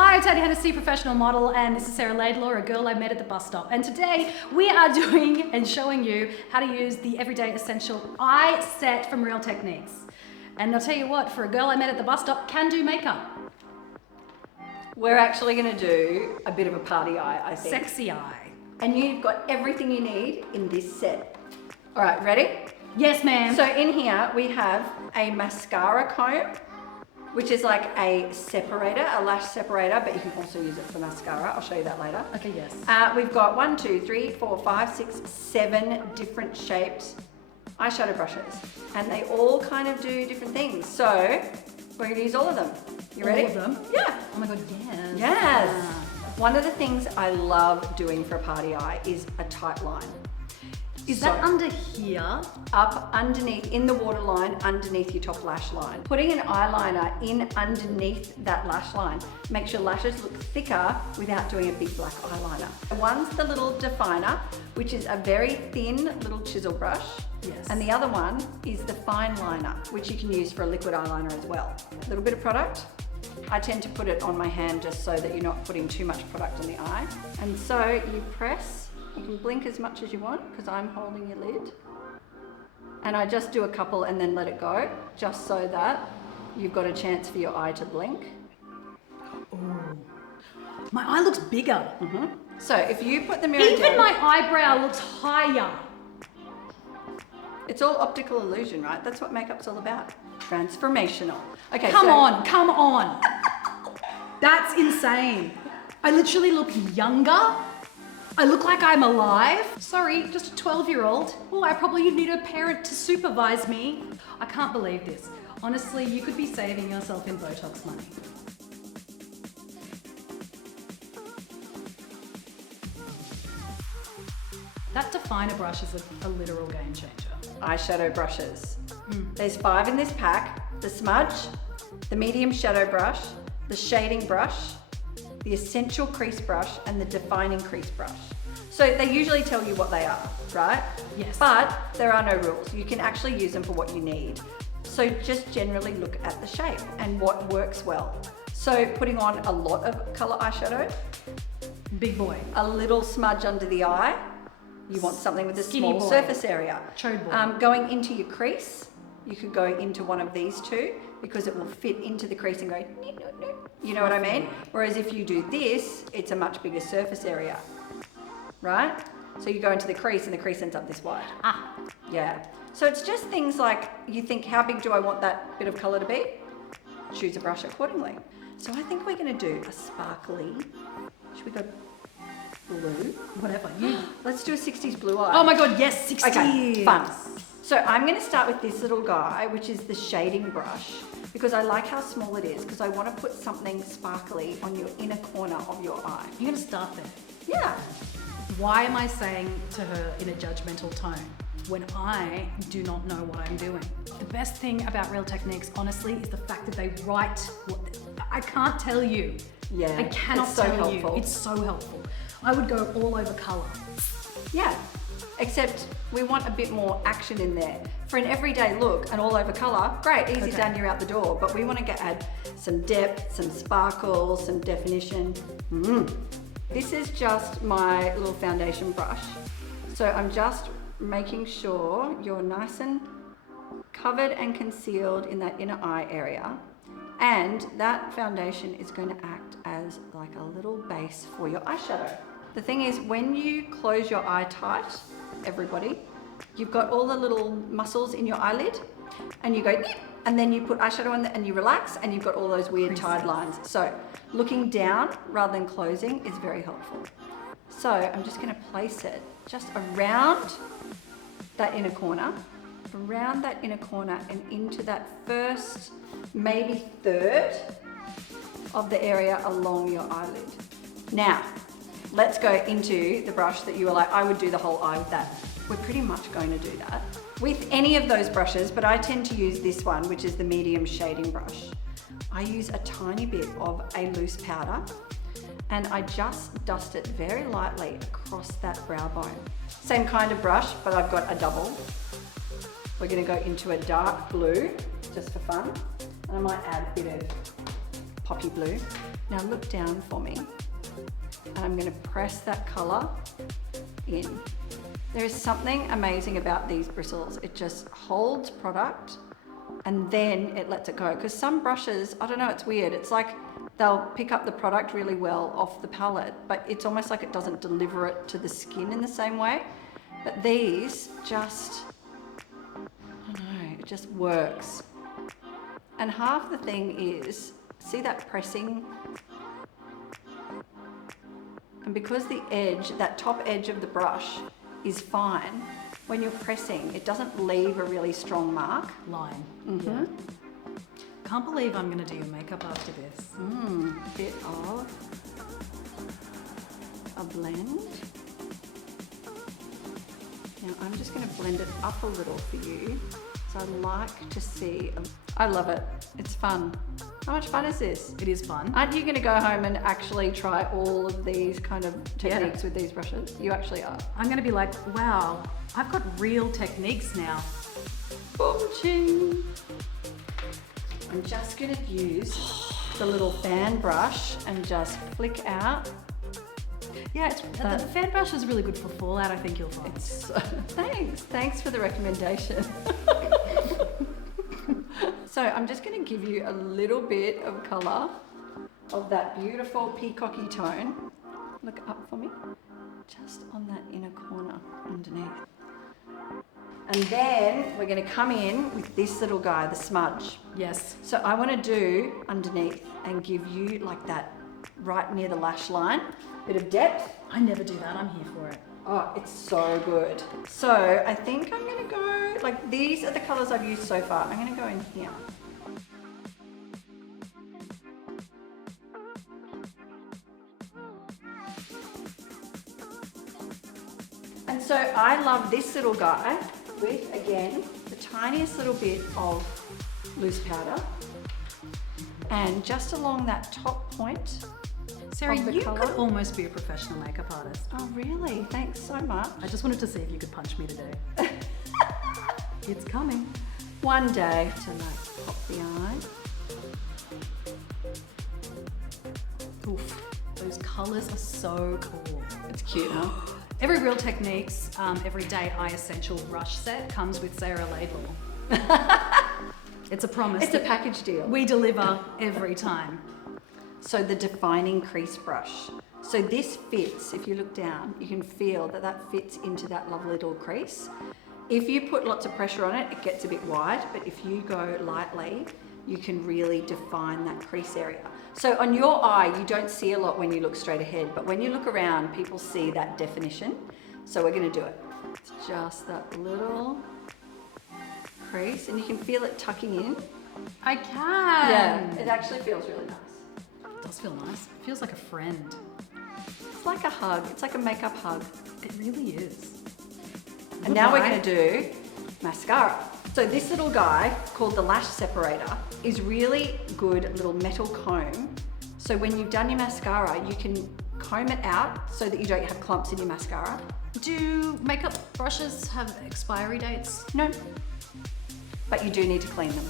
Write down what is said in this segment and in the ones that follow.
Hi, Tanya, Hennessy, professional model, and this is Sarah Laidlaw, a girl I met at the bus stop. And today we are doing and showing you how to use the Everyday Essential Eye Set from Real Techniques. And I'll tell you what, for a girl I met at the bus stop, can do makeup. We're actually going to do a bit of a party eye, I think. Sexy eye. And you've got everything you need in this set. All right, ready? Yes, ma'am. So in here we have a mascara comb, which is like a separator, a lash separator, but you can also use it for mascara. I'll show you that later. Okay, yes. We've got 1, 2, 3, 4, 5, 6, 7 different shaped eyeshadow brushes, and they all kind of do different things. So we're going to use all of them. You ready? All of them? Yeah. Oh my God, yes. Yes. One of the things I love doing for a party eye is a tight line. Is that under here? Up underneath, in the waterline, underneath your top lash line. Putting an eyeliner in underneath that lash line makes your lashes look thicker without doing a big black eyeliner. One's the little definer, which is a very thin little chisel brush. Yes. And the other one is the fine liner, which you can use for a liquid eyeliner as well. A little bit of product. I tend to put it on my hand just so that you're not putting too much product on the eye. And so you press. You can blink as much as you want because I'm holding your lid. And I just do a couple and then let it go, just so that you've got a chance for your eye to blink. Oh, my eye looks bigger. Mm-hmm. So if you put the mirror Even down, my eyebrow looks higher. it's all optical illusion, right? That's what makeup's all about. Transformational. Okay, Come on. That's insane. I literally look younger. I look like I'm alive. Sorry, just a 12-year-old. Oh, I probably need a parent to supervise me. I can't believe this. Honestly, you could be saving yourself in Botox money. That definer brush is a literal game changer. eyeshadow brushes. There's 5 in this pack. The Smudge, the Medium Shadow Brush, the Shading Brush, the Essential Crease Brush, and the Defining Crease Brush. So they usually tell you what they are, right? Yes. But there are no rules. You can actually use them for what you need. So just generally look at the shape and what works well. So putting on a lot of color eyeshadow, Big boy. a little smudge under the eye. You want something with a Skinny small boy. surface area. Chode boy. Going into your crease, you could go into one of these two because it will fit into the crease and go, you know what I mean? Whereas if you do this, it's a much bigger surface area, right? So you go into the crease and the crease ends up this wide. Ah. Yeah. So it's just things like you think, how big do I want that bit of color to be? Choose a brush accordingly. So I think we're going to do a sparkly, should we go blue? Whatever. You. Let's do a 60s blue eye. Oh my God, yes, 60s. Okay, fun. So I'm going to start with this little guy, which is the shading brush, because I like how small it is, because I want to put something sparkly on your inner corner of your eye. You're gonna start there. Yeah. Why am I saying to her in a judgmental tone when I do not know what I'm doing? The best thing about Real Techniques, honestly, is the fact that they write what I can't tell you. Yeah. I cannot it's so tell helpful. you. It's so helpful. I would go all over color. Yeah. Except we want a bit more action in there. For an everyday look, an all over color, great, easy done, you're out the door. But we want to add some depth, some sparkle, some definition. This is just my little foundation brush. So I'm just making sure you're nice and covered and concealed in that inner eye area. And that foundation is going to act as like a little base for your eyeshadow. The thing is, when you close your eye tight, everybody, you've got all the little muscles in your eyelid and you go, "Nip," and then you put eyeshadow on and you relax and you've got all those weird tied lines. So looking down rather than closing is very helpful. So I'm just going to place it just around that inner corner, and into that first, maybe third of the area along your eyelid. Now, let's go into the brush that you were like, I would do the whole eye with that. We're pretty much going to do that with any of those brushes, but I tend to use this one, which is the medium shading brush. I use a tiny bit of a loose powder and I just dust it very lightly across that brow bone. Same kind of brush, but I've got a double. We're going to go into a dark blue, just for fun. And I might add a bit of poppy blue. Now look down for me. And I'm going to press that color in. There is something amazing about these bristles. It just holds product and then it lets it go. Because some brushes, I don't know, it's weird. It's like they'll pick up the product really well off the palette, but it's almost like it doesn't deliver it to the skin in the same way. But these just, I don't know, it just works. And half the thing is, see that pressing? And because the edge, that top edge of the brush is fine, when you're pressing, it doesn't leave a really strong mark. Line. Mm-hmm. Yeah. Can't believe I'm gonna do your makeup after this. Bit of a blend. Now I'm just gonna blend it up a little for you. So I like to see, I love it. It's fun. How much fun is this? It is fun. Aren't you gonna go home and actually try all of these kind of techniques with these brushes? You actually are. I'm gonna be like, wow, I've got real techniques now. Boom, ching. I'm just gonna use the little fan brush and just flick out. Yeah, the fan brush is really good for fallout, I think you'll find. Thanks for the recommendation. So I'm just gonna give you a little bit of color of that beautiful peacocky tone. Look up for me, just on that inner corner underneath. And then we're gonna come in with this little guy, the smudge. Yes. So I wanna do underneath and give you like that right near the lash line, bit of depth. I never do that, I'm here for it. Oh, it's so good. So I think I'm gonna go, like these are the colors I've used so far. I'm gonna go in here. And so I love this little guy with, again, the tiniest little bit of loose powder. And just along that top point, Sarah, of the you colour. could almost be a professional makeup artist. Oh really? Thanks so much. I just wanted to see if you could punch me today. It's coming. One day to like pop the eye. Oof, those colors are so cool. It's cute, huh? Every Real Techniques Everyday Eye Essential Brush set comes with Sarah Laidlaw. It's a promise. It's a package deal. We deliver every time. So the Defining Crease Brush. So this fits, if you look down, you can feel that that fits into that lovely little crease. If you put lots of pressure on it, it gets a bit wide, but if you go lightly, you can really define that crease area. So on your eye, you don't see a lot when you look straight ahead, but when you look around, people see that definition. So we're gonna do it. It's just that little crease, and you can feel it tucking in. I can. Yeah, it actually feels really nice. It does feel nice. It feels like a friend. It's like a hug. It's like a makeup hug. It really is. And now we're going to do mascara. So this little guy called the Lash Separator is really good little metal comb. So when you've done your mascara, you can comb it out so that you don't have clumps in your mascara. Do makeup brushes have expiry dates? No, but you do need to clean them.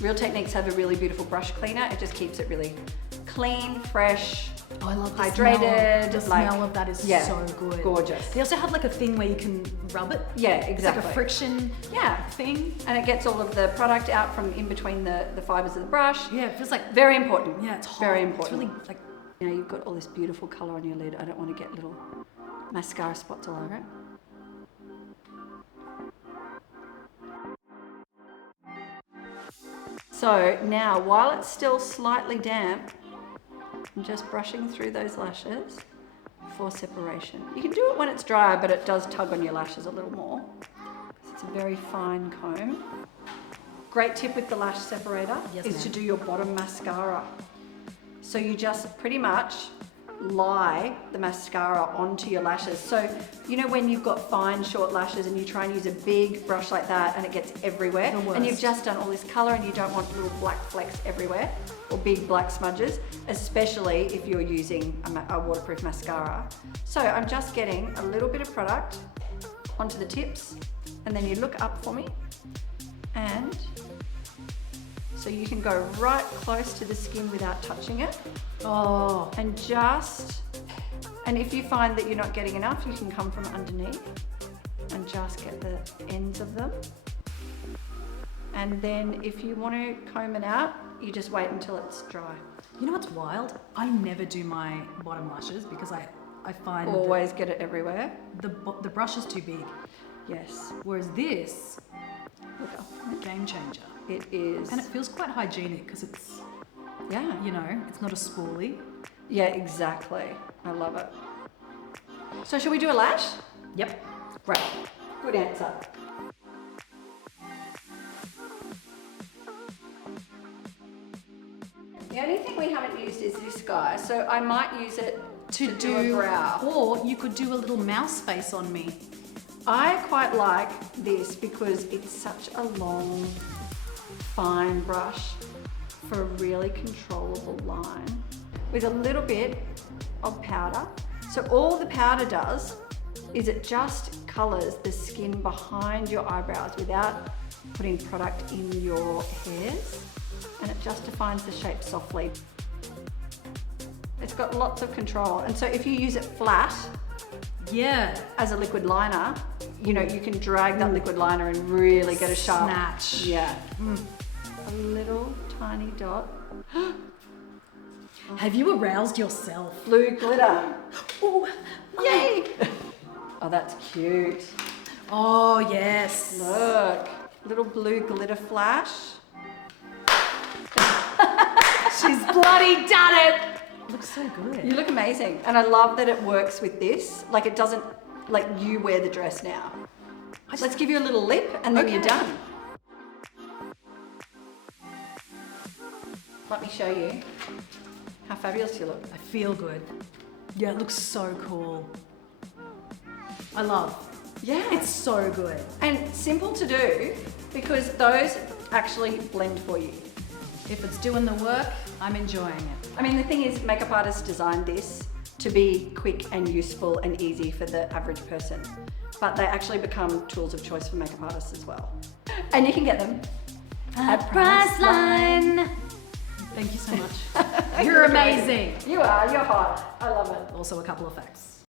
Real Techniques have a really beautiful brush cleaner. It just keeps it really clean, fresh, Oh, I love the hydrated. Smell. The smell of that is so good. Gorgeous. They also have like a thing where you can rub it. Yeah, It's exactly. like a friction thing. And it gets all of the product out from in between the fibers of the brush. Yeah, it feels like, Very important. yeah, it's hot. Very important. It's really like, You know, you've got all this beautiful colour on your lid. I don't want to get little mascara spots all over it. So now, while it's still slightly damp, I'm just brushing through those lashes for separation. You can do it when it's dry, but it does tug on your lashes a little more. It's a very fine comb. Great tip with the Lash Separator is to do your bottom mascara. So you just pretty much lie the mascara onto your lashes. So, you know when you've got fine short lashes and you try and use a big brush like that and it gets everywhere, and you've just done all this color and you don't want little black flecks everywhere or big black smudges, especially if you're using a waterproof mascara. So I'm just getting a little bit of product onto the tips, and then you look up for me and So you can go right close to the skin without touching it. Oh. And if you find that you're not getting enough, you can come from underneath and just get the ends of them. And then if you want to comb it out, you just wait until it's dry. You know what's wild? I never do my bottom lashes because I find Always get it everywhere. the brush is too big. Yes. Whereas this, Look up. game changer. It is. And it feels quite hygienic because it's, Yeah. you know, it's not a spoolie. Yeah, exactly. I love it. So should we do a lash? Yep. Great. Good answer. The only thing we haven't used is this guy, so I might use it to do a brow. Or you could do a little mouse face on me. I quite like this because it's such a long, fine brush for a really controllable line with a little bit of powder. So all the powder does is it just colours the skin behind your eyebrows without putting product in your hairs, and it just defines the shape softly. It's got lots of control, and so if you use it flat, Yeah. as a liquid liner, you know, you can drag that liquid liner and really get a sharp Snatch. Yeah. A little tiny dot. Have you aroused yourself? Blue glitter. Oh, Yay! Oh, that's cute. oh yes. Look, little blue glitter flash. She's bloody done it. Looks so good. You look amazing. And I love that it works with this. Like it doesn't, like you wear the dress now. Let's give you a little lip and then you're Okay. done. Let me show you how fabulous you look. I feel good. Yeah, it looks so cool. I love. Yeah. It's so good. And simple to do because those actually blend for you. If it's doing the work, I'm enjoying it. I mean, the thing is, makeup artists designed this to be quick and useful and easy for the average person, but they actually become tools of choice for makeup artists as well. And you can get them at Priceline. Thank you so much. You're amazing. You are, you're hot. I love it. Also a couple of facts.